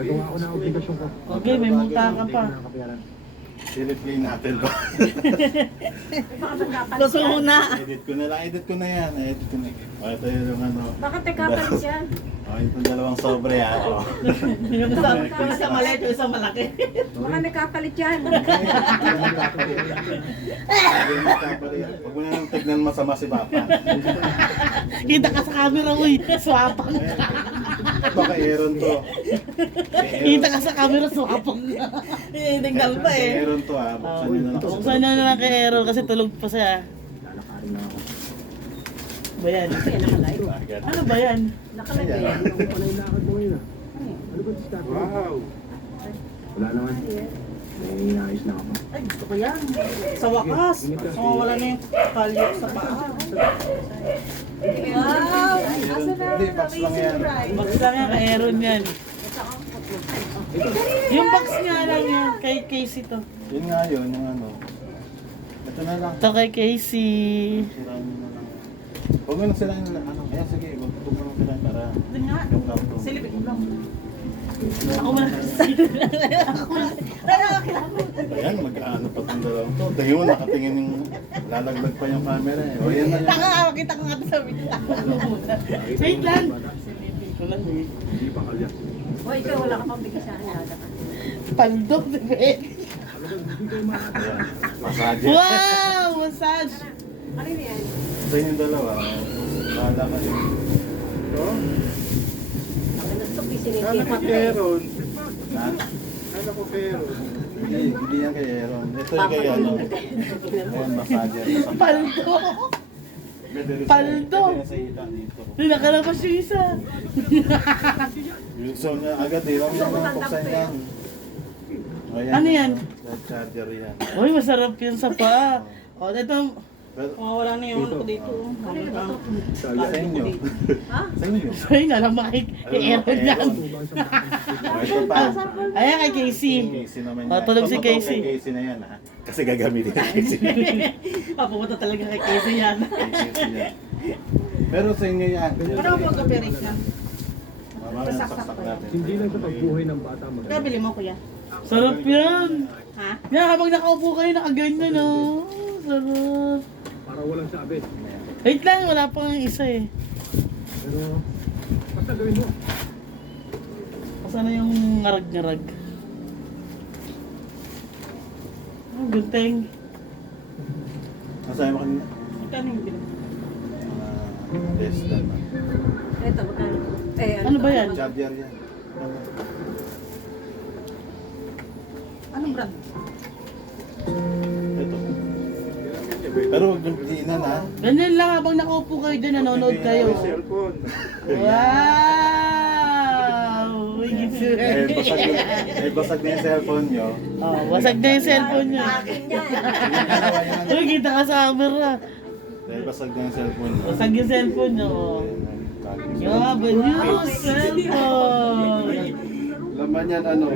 Nagawa ko na ang obligasyon ko. Okay, may multa ka pa. I-replay natin to. Gusto mo na. Edit ko na yan. Ito yung ano. Bakit nagkapalit yan? Itong dalawang sobre ha. Yung isa maliit, yung isa malaki. Baka nagkapalit yan. Huwag mo na nang tignan masama si Papa. Kita ka sa camera, uy. Swapang ka. Baka Aaron to. Kita ka sa camera, swapang ka. Tinggal pa eh. Aaron to ha. Buksan nyo na lang. Buksan na lang kay Aaron kasi tulog pa siya. Lalakarin na ako. Ba yan? Kaya nakalive. Agad. Ano ba yan? Nakalive yan. Ano ko pala yung lakad mo ngayon ah? Ano ba discard mo? Wow. Wala naman. May inaayos na ako. Ay, gusto ko yan. Sa wakas. Wala na yung kalyo sa paa. Wow! Asa na? Hindi, box lang yan. Box lang yan, kay Aaron yan. Yung box nga lang yan, kay Casey to. Yun nga yun, yung ano. Ito na lang. Ito kay Casey. Sirahan mo na lang. Huwag mo nang sirahan na ano. Ayan, sige. Huwag mo nang sirahan para Ito nga. yung karton. Silipin mo lang. Ako man. Ako man. Ayan, mag-ano pa itong dalawang to. Dahil mo nakatingin yung lalaglag pa yung camera eh. O yan na yan. Taka nga, makita ko nga ito sa video. Wait lang. Silipin ko lang eh. Hindi pa kalya. O, ikaw wala ka pang bigisan. Pandok, di ba eh? Ayan, massage. Wow! Massage! Ano yan? Ito yung dalawa. Bahala ka din. Ito? Nagtok, Kala isinigil ko kay Aaron. Ha? Kala ko kay Aaron. Hindi yan kay Aaron. Ito yung kay ano. Ayan, massager. Pandok! Paldo. Sa ita dito. Hindi nakalabas yung isa. Yung sound niya agad eh. Huwag mo nang buksan yan. Ayan, Ano yan? Charger yan. Uy, masarap yun sa paa. O, ito. Pero, Wala na yung ano ko dito. sa inyo. Ha? Sa inyo. Ay, nalamay. Kay Aaron yan. O, ito pa. Ayan kay Casey. Casey naman O, yan. tulog si Ito, Casey. kay Casey na yan ha. Kasi gagamitin kay Casey. Papunta talaga kay Casey yan. Kay Casey yan. Pero sa inyo yan. Ano ang pagkapirik ka? Mamaya saksak natin. Hindi lang sa pagbuhay ng bata maganda. Kabili mo, kuya. Sarap yan. Ha? Yan, habang nakaupo kayo, nakaganyan, no? Sarap. Para walang sabi. Wait lang, wala pang isa eh. Pero, basta gawin mo. Kasana yung ngarag-ngarag? Oh, gunteng. Nasaya mo kanina? Magkano yung bilang? Less than. Ito, magkano? Ano ba yan? Charger yan. Anong brand? Ito. Pero huwag yung diinan ha. Ganyan lang habang nakaupo kayo din, nanonood kayo. Cellphone. Wow! Higit Basag na yung cellphone nyo. Oh, wasag na yung cellphone niya. Akin yan. Uy, kita ka sa camera. Dahil basag na yung cellphone nyo. Wasag yung cellphone niya. Oh. Grabe yung cellphone. Laman yan ano?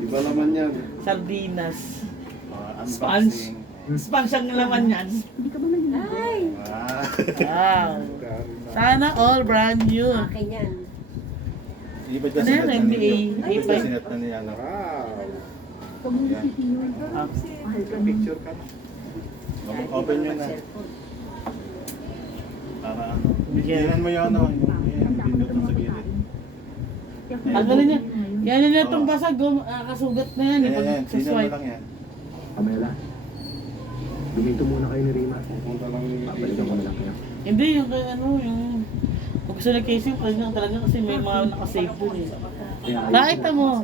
Iba laman yan. Sardinas. Unboxing. Sponge ang laman yan. Ay, Ah. Wow. Sana all brand new. akin yan. Iba dyan Ano yan, sinet na NBA? ninyo. Iba A5? dyan sinet na niya. Wow. Yan. Picture ka na. Open nyo na. Para ano. Bigyan mo yun ano. Yung pindot na sa gilid. Tanggalin niya. Yan na itong basag. Kasugat na yan. Ayan, Pag sa sinan mo swipe. lang yan. Pamela, duminto muna kayo ni Rima. Pupunta lang ni Babalikan ko na lang kayo. Hindi, yung ano, yung... Kung gusto na Casey, pwede na talaga kasi may mga nakasave dun eh. Nakita mo.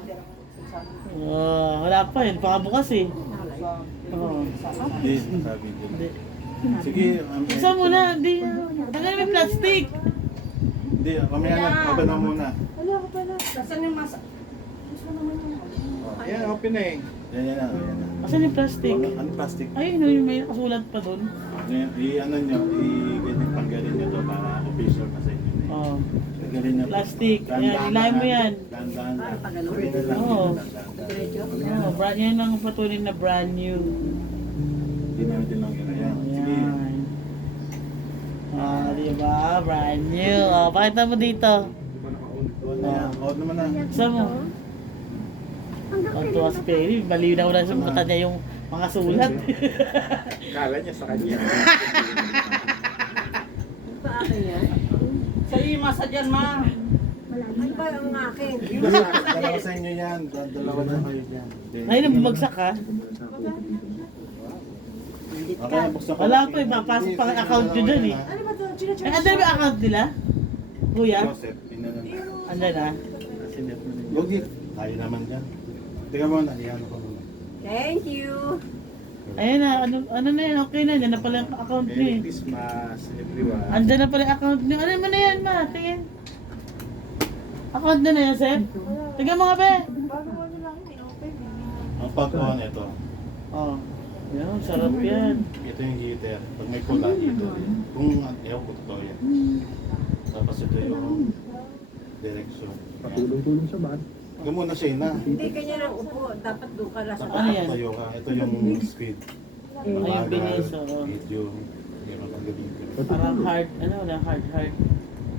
Wala pa yun. Pakabukas eh. Oo. Hindi, sabi din. Hindi. Sige, Isa muna, hindi. Tagal may plastic. Hindi, mamaya na. Open na muna. Wala ko pala. Nasaan yung masa? Ayan, open na eh. Yan, yan na. Yan na. Asan yung plastic? Ano plastic? Ay, no, yung may nakasulat pa dun. I-ano nyo, panggalin nyo to para official na sa inyo. Oo. Panggalin nyo. Plastic. Yan, ilahin mo yan. Dahan-dahan lang. Pag ano? Pwede lang. Oo. Dahan-dahan. Diretso? Oh, brand yan ang patuloy na brand new. Hindi namin din lang yun. Ayan. Sige. Ayan. Ah, di ba? Brand new. Oh, pakita mo dito. On na yan. On naman na. Gusto mo? Ang tuwa si Perry, malinaw na sa mata niya yung mga sulat. Kala niya sa kanya. Pa akin yan. Sa ima sa dyan, ma. Ano ba ang akin? Dalawa sa inyo yan. Dalawa na kayo yan. Ay, bumagsak ka. Okay, buksan ko. Wala pa, mapasok pa ang account nyo dyan eh. Ano ba ito? Ay, China-charge? andun ba account nila? Kuya? Joseph, tingnan na. Andun na. Yogi, tayo naman dyan. Tingnan mo na, iyan ko muna. Thank you. Ayun na, ano na yan, okay na. Yan na pala yung account nyo Merry eh. Christmas, everyone. Andyan na pala yung account nyo. Ano mo na yan, ma? Tingin. Account na yan, Seth? Tingnan mo nga, be. Ang pagkuhan ito, Oh. Yan, sarap yan. ito yung heater. Pag may pula, heater yan. Kung ewan ko, totoo yan. Tapos ito yung direksyon. Yan. Patulong-tulong sa bad. Huwag muna siya na. Hindi kanya lang upo. Dapat doon ka nasa Ano yan? Tayo ka. Ito yung speed. Ay, yung binis, oo. Video. Meron kang gabi. Parang hard, ano na, hard.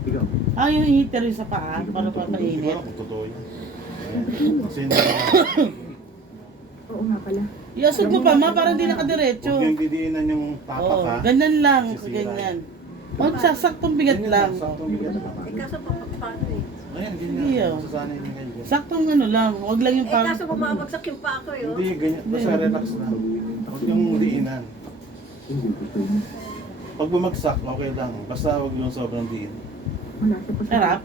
Ikaw. Ah, yung heater yung sa paa, para pa mainit. Siguro kung totoo yan. Ayan. Kasi Oo nga pala. Iasog mo pa, ma, para hindi nakadiretso. huwag yung didiinan yung tapa Oo, ka. ganyan lang, Sisira. ganyan. O, saktong bigat Ganyan lang. Saktong bigat lang. Eh kaso paano eh. Ayan, Hindi, ganyan. oh. Sasanay niyo ngayon. Saktong ano lang, huwag lang yung Eh parang... kaso bumabagsak yung pa ako eh. oh. Hindi, ganyan. Basta relax na. Huwag yung diinan. Pag bumagsak, okay lang. Basta huwag yung sobrang diin. Sarap.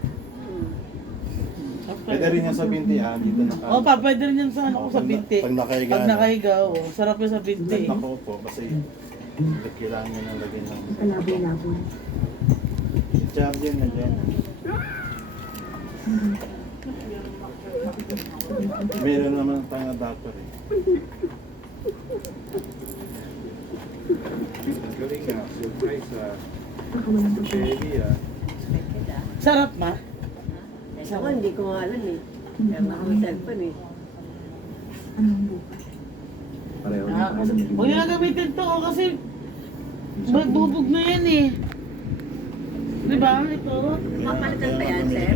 Pwede rin yan sa binti, dito naka. O, pa, pwede rin yan sa ano ko sa binti. Pag nakahiga. Pag nakahiga, oh, sarap yung sa binti. Ako po, kasi kailangan nyo nang lagyan ng... Kalabo-labo. Charger na dyan. Meron naman tayong adapter eh. Galing nga, surprise Shelly Sarap, ma. Ako hindi ko nga alam eh. Kaya nga ako may cellphone eh. Pareho na Ah, tayo. huwag nyo lang gamitin to, oh, kasi bubog na yan eh. Di ba? Ito. Papalitan pa yan, sir?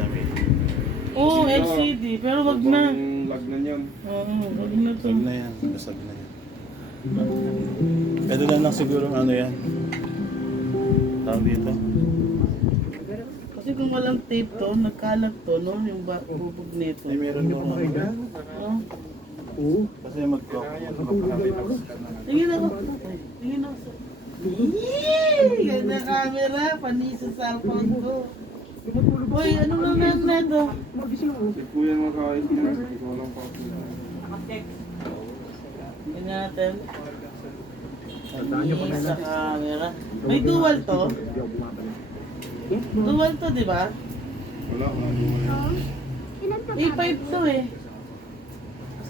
Oo, LCD, pero wag na. Lag na niyan. Oo, wag na to. Sag na yan, sag na yan. Pwede lang siguro ano yan. Tawag dito. Kasi kung walang tape to, nagkalat to, no? Yung bubog nito. Ay, meron yung mga Oh. Oo. kasi mag-cock. Tingin ako. Tingin ako. Yee! Ganda camera, panis sa cellphone ko. Uy, ano na to? Si Kuya makain na. Ikaw lang pa. Tingnan natin. Tandaan nyo Panis pa sa camera. May dual to. Hindi ako bumabalik. Dual to, di ba? Wala nga. A5 to eh.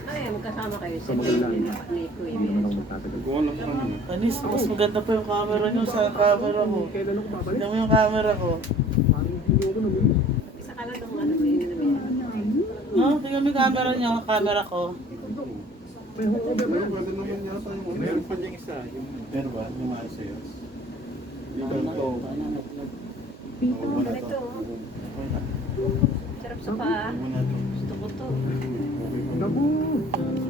Ay, magkasama kayo sa Kamagay lang. ni Kuya. Hindi naman ako magtatagal. Kuha lang kami. Panis, mas maganda pa yung camera nyo sa camera ko. Kailan ako babalik? Tignan mo yung camera ko. Parang hindi ako namuli. Isa ka lang nung ano mo yun namin. No, tingnan mo yung camera nyo, camera ko. May hangover ba yan? Pwede naman yata yung ano. Meron pa diyang isa. Pero ba? Yung maayos sa'yo? Ikaw to. Huwag mo na Ganito. to. Okay na. Sarap sa paa. Huwag mo na to. Gusto ko to. Naku!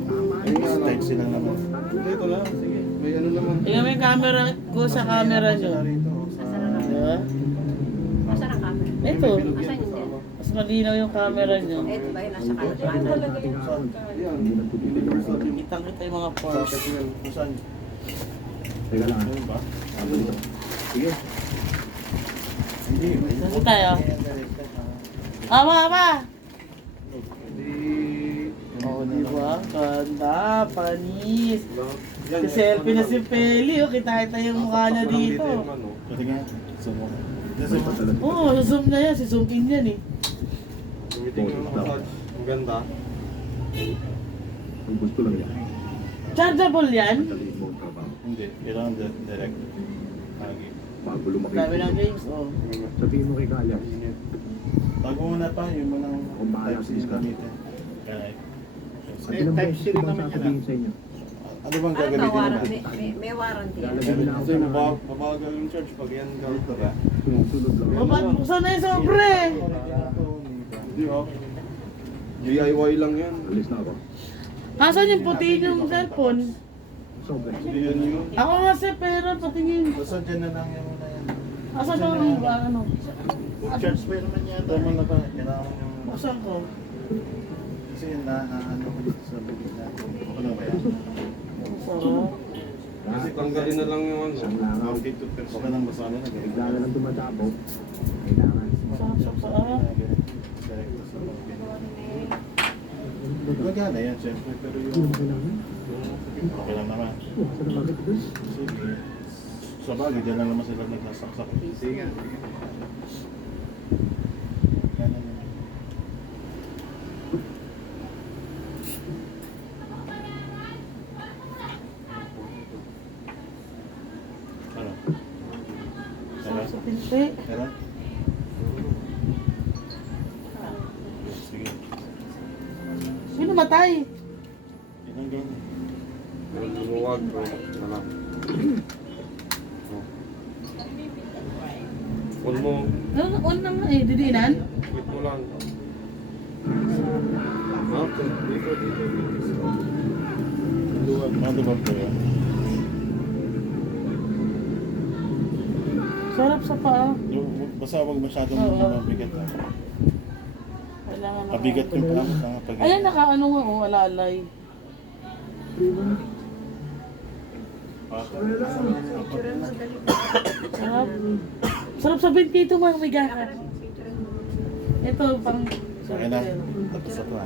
Tama Ay, text sila naman. Dito lang. Sige. May ano naman. Tingnan mo yung camera ko sa camera nyo. Di ba? Asan ang camera? Ito, Asan yun din? mas malinaw yung camera nyo. Ito ba yun? Nasa kanan. Yan. Hindi naman sa atin. Kitang kita yung mga parts. Saan? Teka lang. Ano ba? Sige. Hindi. Saan tayo? Ama! Hindi. Oo, di ba? Ganda, panis. Yan. Si selfie na si Peli, oh. Kita yung mukha niya dito. Pwede nga. Zoom mo. Oo, zoom na yan. Si zoom in yan eh. Gamitin yung massage. Ang ganda. Ang gusto lang yan. Chargeable yan. Madaliin mo ang trabaho. Hindi. Kailangan direct. Lagi. Bago lumaki. Dami ng games, oh. Sabihin mo kay Kalyas. Bago muna pa, yung munang Kung bahala Type-C sa discount. gamitin. Right. Ilang beses ko bang sasabihin sa inyo? Ano bang Ano ba gagamitin warranty? naman? May warranty yan. Lalagyan nila ako Kasi sa mabagal yung charge pag yan gamit ka. sumusunod lang. Buksan na yung sobre! Hindi oh. DIY lang yan. Alis na ako. Asan yung puti yung cellphone? Sobra. Hindi yan yun. Ako nga sir, pero patingin. Basta dyan na lang yung una yan. Asan ba ang ano? Charge pa naman yata. Tama na ba? Kailangan yung... Buksan ko. Kasi ano ko dito sa bibig natin. Ako na ba yan? Sarap. Kasi tanggalin na lang yung ano. Isang langaw. Ako dito, pero ka lang basa na lang. Bigla na lang tumatapok. Kailangan. Magana yan, siyempre. Pero yung... Kailangan. Okay lang naman. Saan na bakit doon? Sige. Sa bagay, dyan lang naman sila nagsasaksak. Sige. Ganun yun. Ano? Sarap sa pinti. Tara? Sige. Sino matay? Yan ang ganyan. Lumuwag ko. Wala. On mo. On na nga eh, didinan? Wait mo lang. Okay. Dito. Luwag. Mga diba po yan? Sarap sa paa. Basta huwag masyadong Oo. mabigat. Kailangan Mabigat yung paa mo sa pag- Ayan, nakaano nga oh, alalay. Sarap. Sarap sa binti ito, mga miga ka. Ito, pang... Okay na. Tapos ako ha.